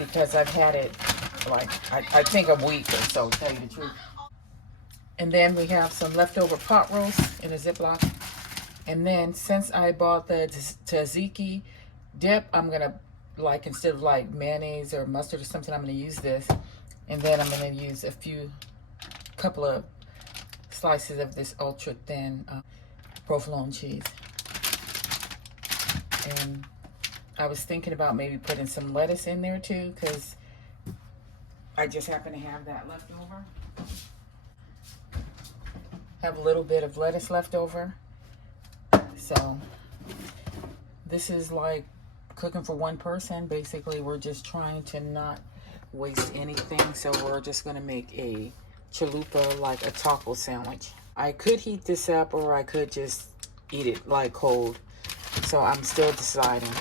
because I've had it like I think a week or so, to tell you the truth. And then we have some leftover pot roast in a Ziploc. And then since I bought the tzatziki dip, I'm gonna, like, instead of like mayonnaise or mustard or something, I'm gonna use this. And then I'm gonna use a couple of slices of this ultra thin provolone cheese. And I was thinking about maybe putting some lettuce in there too, because I just happen to have that left over. Have a little bit of lettuce left over. So this is like cooking for one person. Basically, we're just trying to not waste anything. So we're just gonna make a chalupa, like a taco sandwich. I could heat this up or I could just eat it like cold. So I'm still deciding.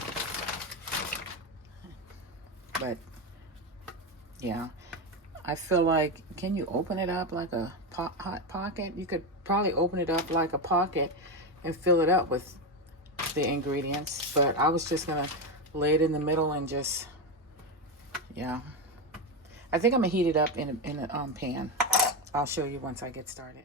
But yeah, I feel like, can you open it up like a hot pocket? You could probably open it up like a pocket and fill it up with the ingredients. But I was just gonna lay it in the middle and just, yeah. I think I'm gonna heat it up in a pan. I'll show you once I get started.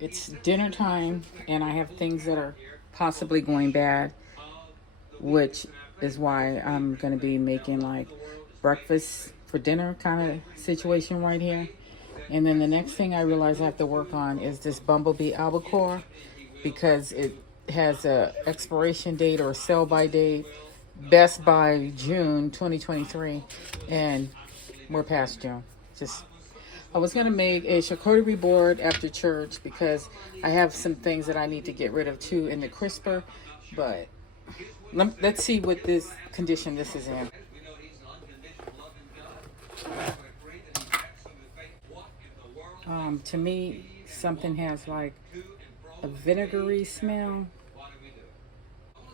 It's dinner time and I have things that are possibly going bad, which is why I'm going to be making like breakfast for dinner kind of situation right here. And then the next thing I realize I have to work on is this Bumblebee albacore, because it has a expiration date or a sell by date, best by June 2023, and we're past June. Just I was gonna make a charcuterie board after church because I have some things that I need to get rid of too in the crisper, but let's see what this condition this is in. To me, something has like a vinegary smell.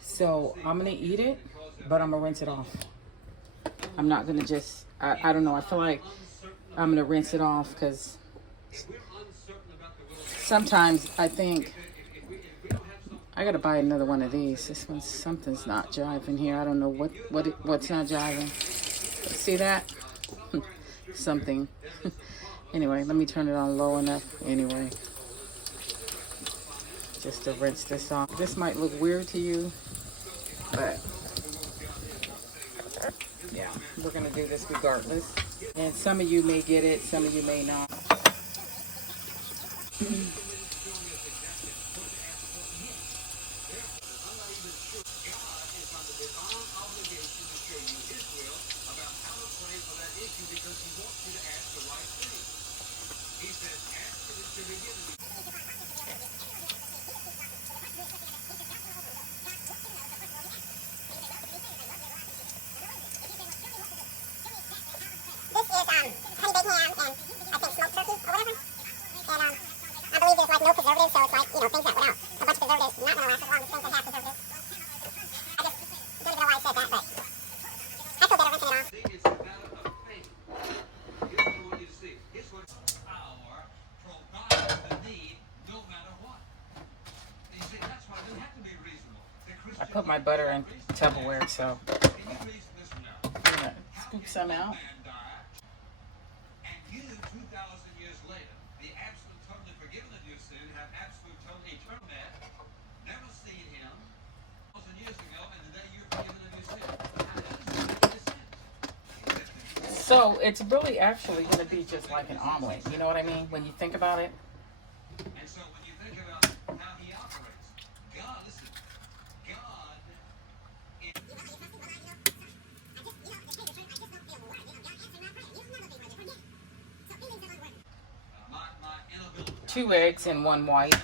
So I'm gonna eat it, but I'm gonna rinse it off. I'm not gonna just, I don't know, I feel like I'm gonna rinse it off because sometimes I think I gotta buy another one of these. This one's, something's not jiving here. I don't know what's not jiving. See that? Something. Anyway, let me turn it on low enough. Anyway, just to rinse this off. This might look weird to you, but yeah, we're gonna do this regardless. And some of you may get it, some of you may not. I put my butter in Tupperware, so I'm gonna scoop some out. So it's really actually going to be just like an omelet. You know what I mean? When you think about it. Two eggs and one white.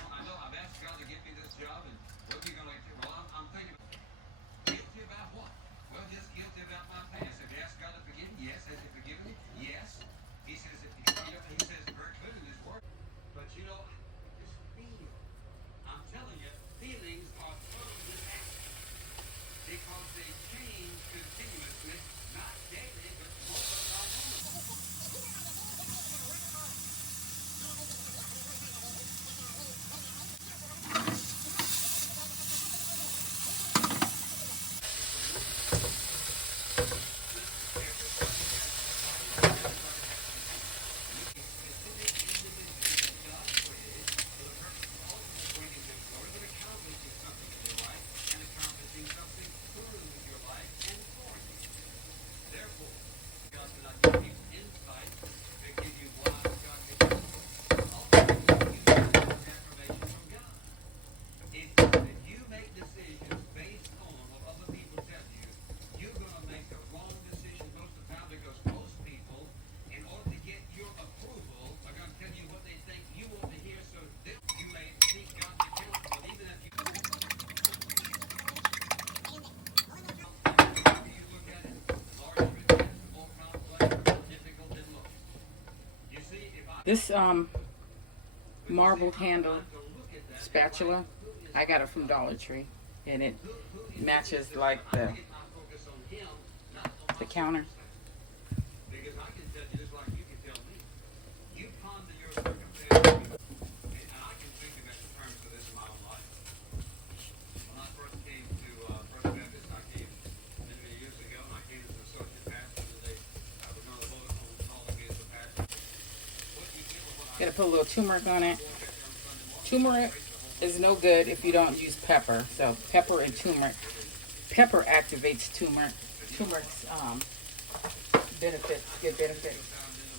This marbled handle spatula, I got it from Dollar Tree, and it matches like the counter. Gotta put a little turmeric on it. Turmeric is no good if you don't use pepper. So pepper and turmeric. Pepper activates turmeric. Turmeric's benefits, good benefits.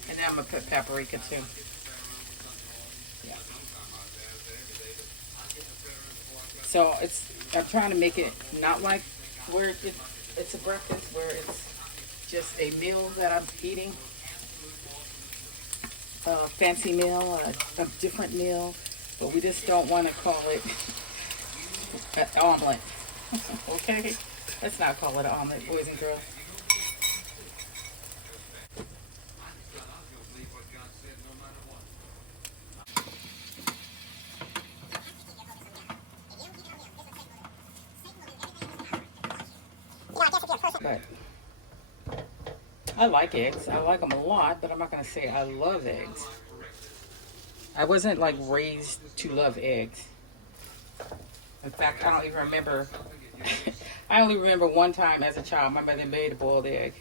And then I'm gonna put paprika too. Yeah. So I'm trying to make it not like where it's a breakfast, where it's just a meal that I'm eating, a fancy meal, a different meal, but we just don't want to call it an omelet. Okay? Let's not call it an omelet, boys and girls. But I like eggs. I like them a lot, but I'm not going to say I love eggs. I wasn't like raised to love eggs. In fact, I don't even remember. I only remember one time as a child, my mother made a boiled egg.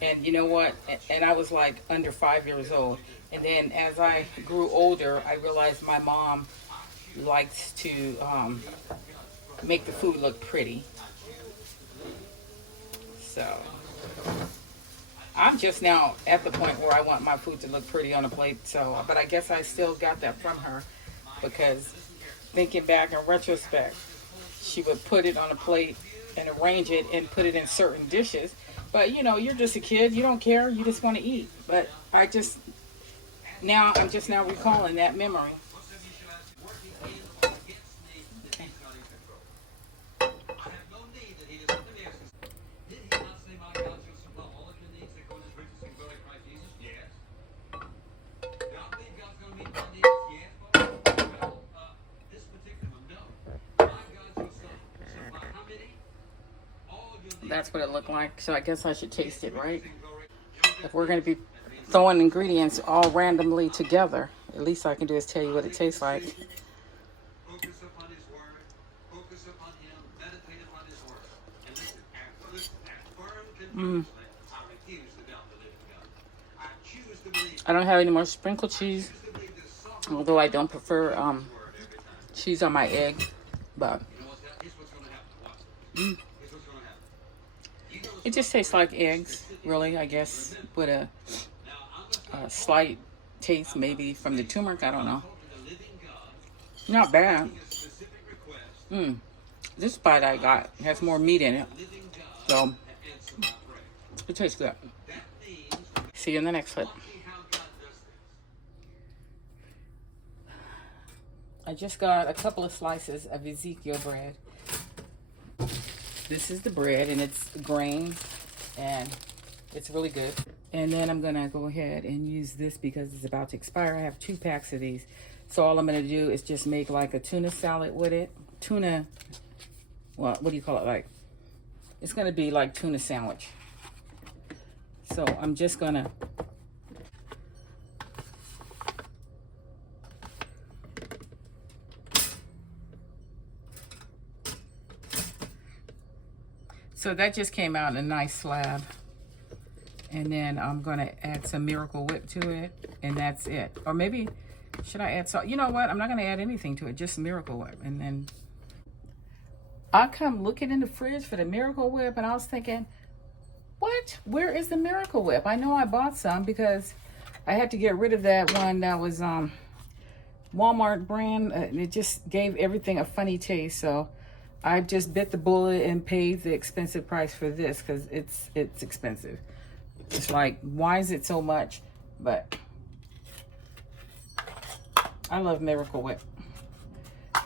And you know what? And I was like under 5 years old. And then as I grew older, I realized my mom likes to make the food look pretty. So I'm just now at the point where I want my food to look pretty on a plate. So, but I guess I still got that from her, because thinking back in retrospect, she would put it on a plate and arrange it and put it in certain dishes. But you know, you're just a kid. You don't care. You just want to eat. But I'm just now recalling that memory. That's what it looked like. So I guess I should taste it, right? If we're going to be throwing ingredients all randomly together, at least I can do is tell you what it tastes like. I don't have any more sprinkled cheese, although I don't prefer cheese on my egg, but it just tastes like eggs, really, I guess, with a slight taste maybe from the turmeric. I don't know. Not bad. This bite I got has more meat in it, so it tastes good. See you in the next clip. I just got a couple of slices of Ezekiel bread. This is the bread, and it's grain, and it's really good. And then I'm gonna go ahead and use this because it's about to expire. I have 2 packs of these. So all I'm gonna do is just make like a tuna salad with it. Tuna, well, what do you call it? Like, it's gonna be like tuna sandwich. So I'm just gonna so that just came out in a nice slab. And then I'm gonna add some Miracle Whip to it, and that's it. Or maybe, should I add salt? You know what? I'm not gonna add anything to it, just Miracle Whip. And then I come looking in the fridge for the Miracle Whip, and I was thinking, what? Where is the Miracle Whip? I know I bought some because I had to get rid of that one that was Walmart brand. It just gave everything a funny taste, so I just bit the bullet and paid the expensive price for this because it's expensive. It's like, why is it so much? But I love Miracle Whip.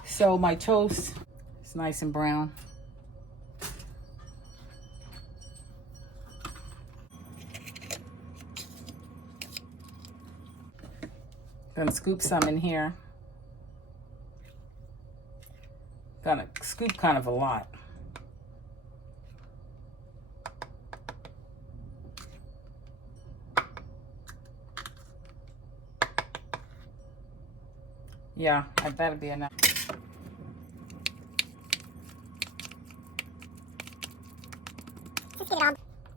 So my toast is nice and brown. Gonna scoop some in here. Gonna scoop kind of a lot. Yeah, that'll be enough.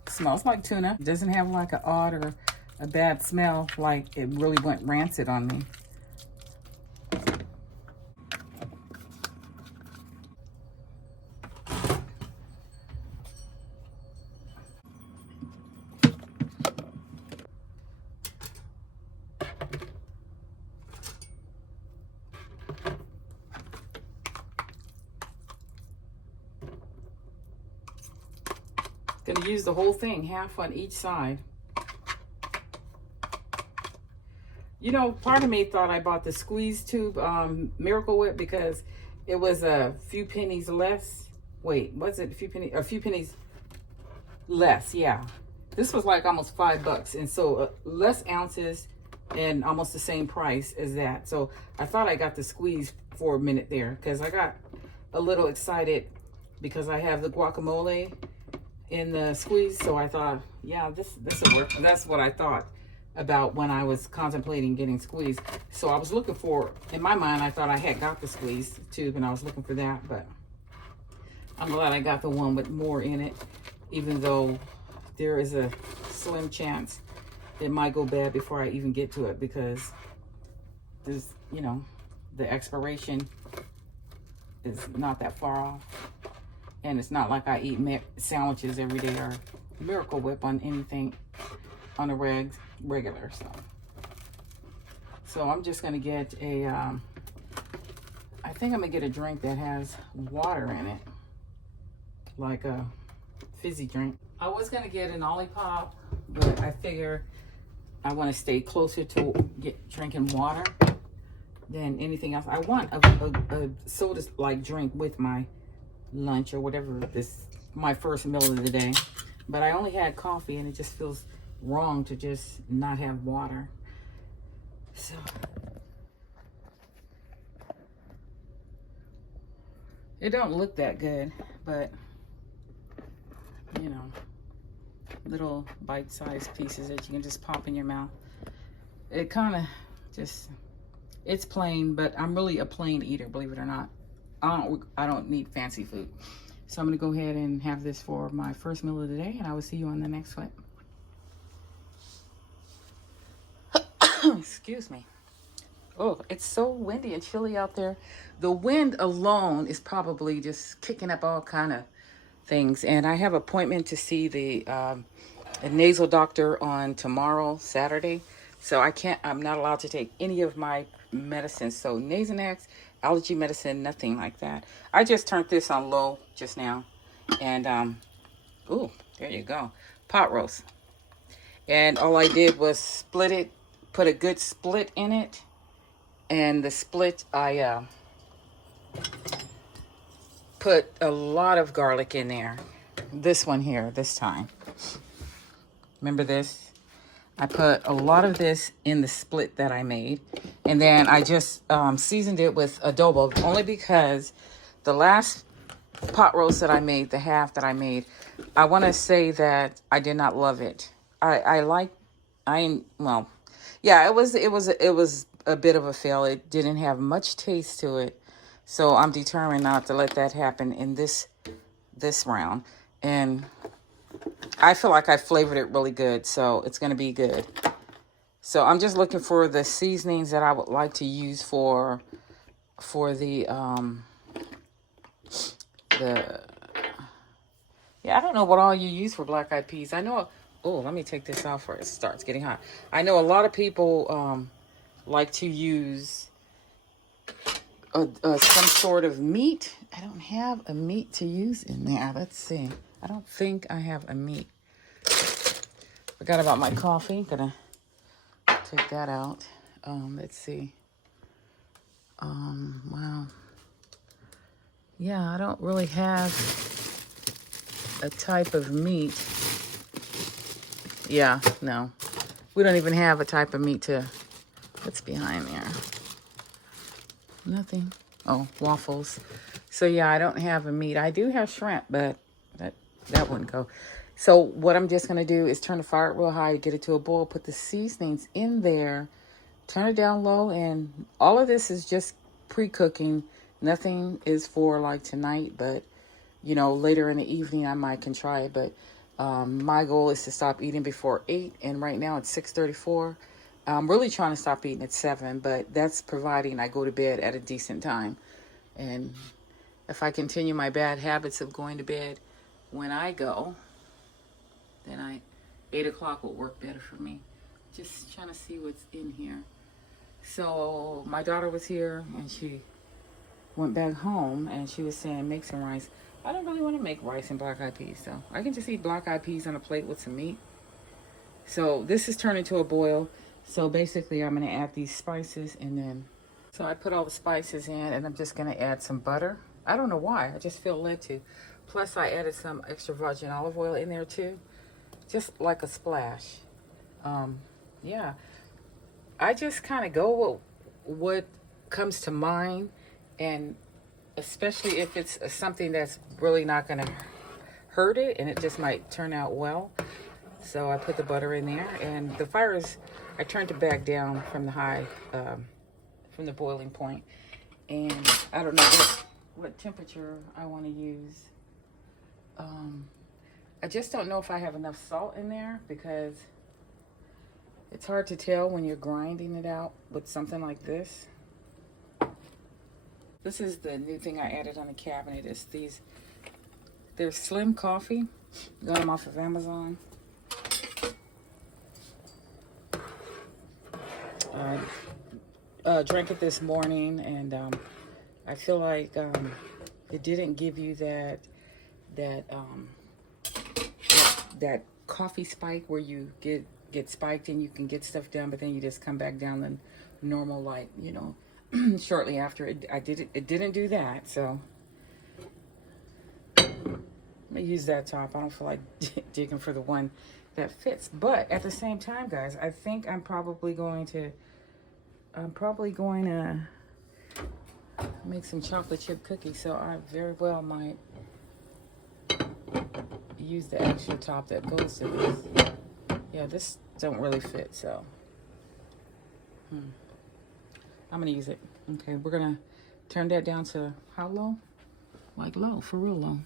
Smells like tuna. It doesn't have like an odd or a bad smell, like it really went rancid on me. Gonna use the whole thing, half on each side. You know, part of me thought I bought the squeeze tube Miracle Whip because it was a few pennies less. Wait, was it a few pennies? A few pennies less, yeah. This was like almost $5, and so less ounces and almost the same price as that. So I thought I got the squeeze for a minute there because I got a little excited because I have the guacamole in the squeeze. So I thought, yeah, this will work. That's what I thought about when I was contemplating getting squeeze. So I was looking for, in my mind, I thought I had got the squeeze tube and I was looking for that, but I'm glad I got the one with more in it, even though there is a slim chance it might go bad before I even get to it because there's, you know, the expiration is not that far off. And it's not like I eat sandwiches every day or Miracle Whip on anything on a regular. So I'm just gonna get a I think I'm gonna get a drink that has water in it, like a fizzy drink. I was gonna get an Olipop, but I figure I want to stay closer to drinking water than anything else. I want a soda like drink with my lunch or whatever my first meal of the day, but I only had coffee and it just feels wrong to just not have water. So it don't look that good, but you know, little bite-sized pieces that you can just pop in your mouth. It kind of just, it's plain, but I'm really a plain eater, believe it or not. I don't need fancy food. So I'm gonna go ahead and have this for my first meal of the day, and I will see you on the next one. Excuse me. Oh, it's so windy and chilly out there. The wind alone is probably just kicking up all kind of things. And I have an appointment to see a nasal doctor on tomorrow, Saturday. So I'm not allowed to take any of my medicines. So Nasonex, allergy medicine, nothing like that. I just turned this on low just now. And, ooh, there you go. Pot roast. And all I did was split it, put a good split in it. And the split, I put a lot of garlic in there. This one here, this time. Remember this? I put a lot of this in the split that I made. And then I just seasoned it with adobo, only because the last pot roast that I made, the half that I made, I want to say that I did not love it. It was a bit of a fail. It didn't have much taste to it. So I'm determined not to let that happen in this round. And I feel like I flavored it really good, so it's going to be good. So I'm just looking for the seasonings that I would like to use for the I don't know what all you use for black eyed peas. I know, oh, let me take this off before it starts getting hot. I know a lot of people like to use some sort of meat. I don't have a meat to use in there. Let's see. I don't think I have a meat. Forgot about my coffee. Gonna take that out. Let's see. Wow. Yeah, I don't really have a type of meat. Yeah, no. We don't even have a type of meat to... What's behind there? Nothing. Oh, waffles. So yeah, I don't have a meat. I do have shrimp, but that wouldn't go. So what I'm just going to do is turn the fire real high, get it to a boil, put the seasonings in there, turn it down low, and all of this is just pre-cooking. Nothing is for like tonight, but you know, later in the evening I might can try it. But my goal is to stop eating before 8, and right now it's 6:34. I'm really trying to stop eating at 7, but that's providing I go to bed at a decent time. And if I continue my bad habits of going to bed when I go, then 8 o'clock will work better for me. Just trying to see what's in here. So my daughter was here and she went back home and she was saying make some rice. I don't really want to make rice and black eyed peas, so I can just eat black eyed peas on a plate with some meat. So this is turning to a boil. So basically I'm going to add these spices and then, so I put all the spices in and I'm just going to add some butter. I don't know why, I just feel led to. Plus I added some extra virgin olive oil in there too, just like a splash. Yeah, I just kind of go with what comes to mind, and especially if it's something that's really not going to hurt it and it just might turn out well. So I put the butter in there, and the fire is, I turned it back down from the high, from the boiling point. And I don't know what temperature I want to use. I just don't know if I have enough salt in there, because it's hard to tell when you're grinding it out with something like this. This is the new thing I added on the cabinet. It's these, they're slim coffee. Got them off of Amazon. I drank it this morning, and I feel like it didn't give you that coffee spike where you get spiked and you can get stuff done, but then you just come back down the normal, like, you know, shortly after. It didn't do that. So I'm gonna use that top. I don't feel like digging for the one that fits, but at the same time, guys, I think I'm probably going to make some chocolate chip cookies, so I very well might use the extra top that goes to this. Yeah, this don't really fit, so I'm gonna use it. Okay, we're gonna turn that down to how low? Like low, for real low.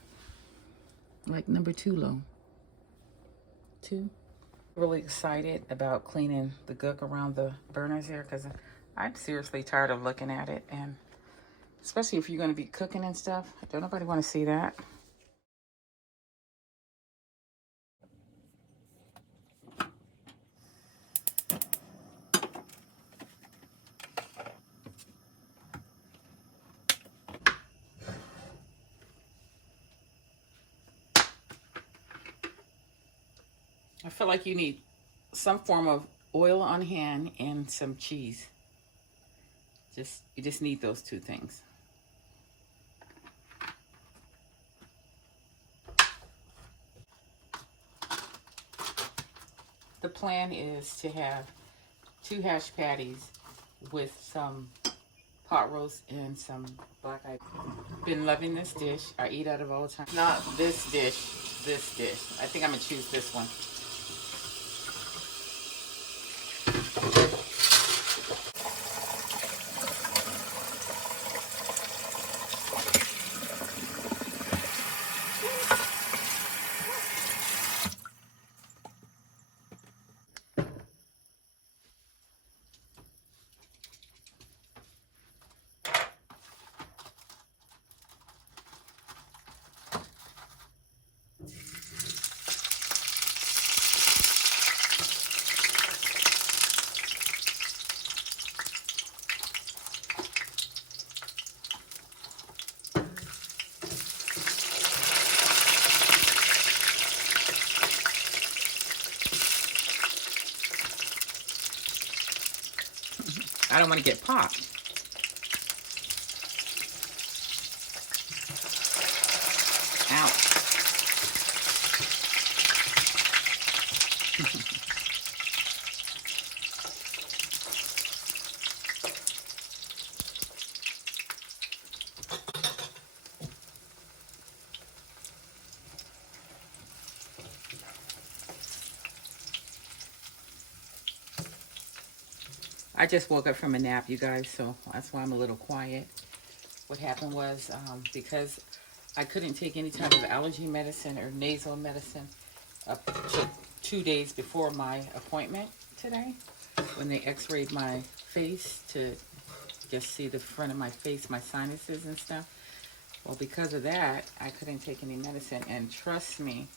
Like number 2 low. 2. Really excited about cleaning the gook around the burners here, because I'm seriously tired of looking at it, and especially if you're going to be cooking and stuff. Don't nobody want to see that. I feel like you need some form of oil on hand and some cheese. You just need those 2 things. The plan is to have 2 hash patties with some pot roast and some black eyed. Been loving this dish. I eat out of all the time. Not this dish, this dish. I think I'm gonna choose this one. I don't want to get popped. Ouch. I just woke up from a nap, you guys, so that's why I'm a little quiet. What happened was, because I couldn't take any type of allergy medicine or nasal medicine up to 2 days before my appointment today, when they x-rayed my face to just see the front of my face, my sinuses and stuff. Well, because of that, I couldn't take any medicine, and trust me,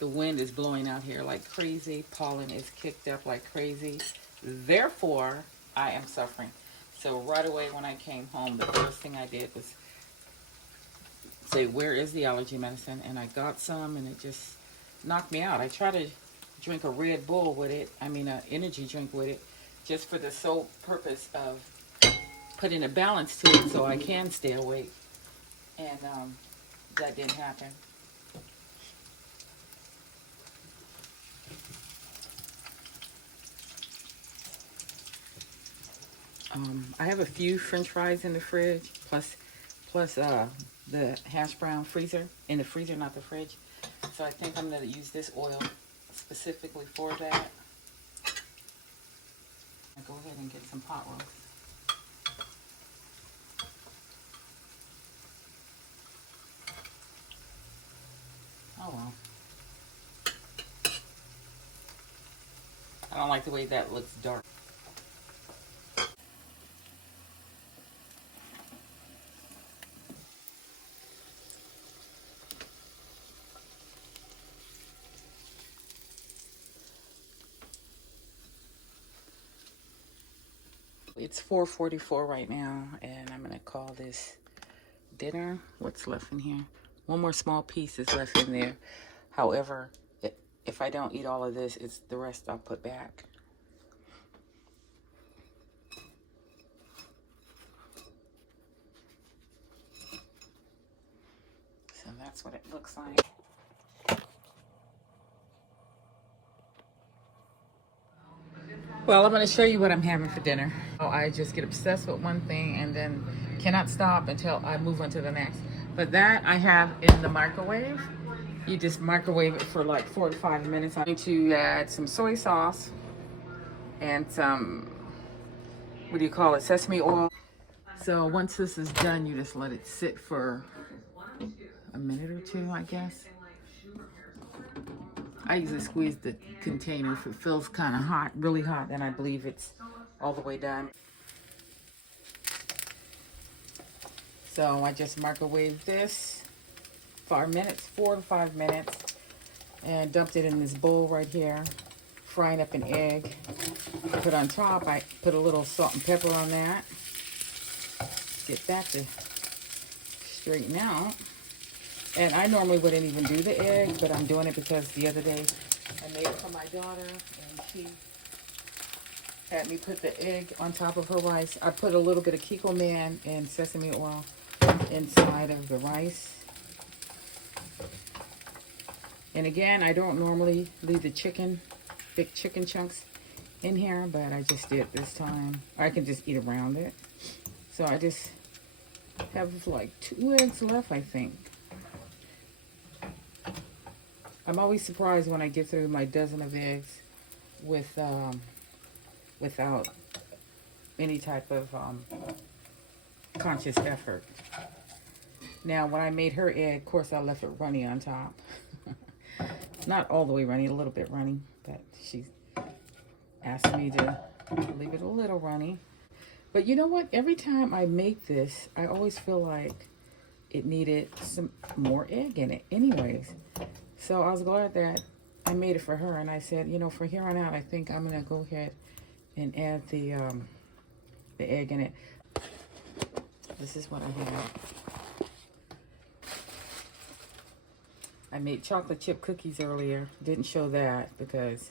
the wind is blowing out here like crazy. Pollen is kicked up like crazy. Therefore, I am suffering. So right away when I came home, the first thing I did was say, where is the allergy medicine? And I got some, and it just knocked me out. I try to drink a Red Bull with it, an energy drink with it, just for the sole purpose of putting a balance to it so I can stay awake. And that didn't happen. I have a few French fries in the fridge, plus the hash brown freezer, in the freezer, not the fridge. So I think I'm going to use this oil specifically for that. I'll go ahead and get some pot roast. Oh well. I don't like the way that looks dark. It's 4:44 right now, and I'm gonna call this dinner. What's left in here? One more small piece is left in there. However, if I don't eat all of this, it's the rest I'll put back. So that's what it looks like. Well, I'm going to show you what I'm having for dinner. I just get obsessed with one thing and then cannot stop until I move on to the next. But that I have in the microwave. You just microwave it for like 4 to 5 minutes. I'm going to add some soy sauce and some, what do you call it, sesame oil. So once this is done, you just let it sit for a minute or two, I guess. I usually squeeze the container. If it feels kind of hot, really hot, then I believe it's all the way done. So I just microwaved this 4 to 5 minutes, and dumped it in this bowl right here, frying up an egg. I put on top, I put a little salt and pepper on that. Get that to straighten out. And I normally wouldn't even do the egg, but I'm doing it because the other day I made it for my daughter, and she had me put the egg on top of her rice. I put a little bit of Kikkoman and sesame oil inside of the rice. And again, I don't normally leave the big chicken chunks in here, but I just did this time. I can just eat around it. So I just have like 2 eggs left, I think. I'm always surprised when I get through my dozen of eggs with without any type of conscious effort. Now, when I made her egg, of course, I left it runny on top. Not all the way runny, a little bit runny, but she asked me to leave it a little runny. But you know what? Every time I make this, I always feel like it needed some more egg in it anyways. So I was glad that I made it for her, and I said, you know, for here on out, I think I'm gonna go ahead and add the egg in it. This is what I have. I made chocolate chip cookies earlier. Didn't show that because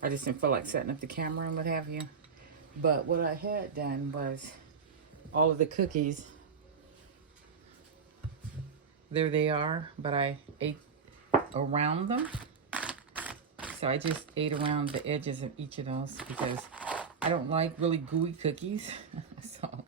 I just didn't feel like setting up the camera and what have you. But what I had done was all of the cookies. There they are, but I ate around them. So I just ate around the edges of each of those because I don't like really gooey cookies. So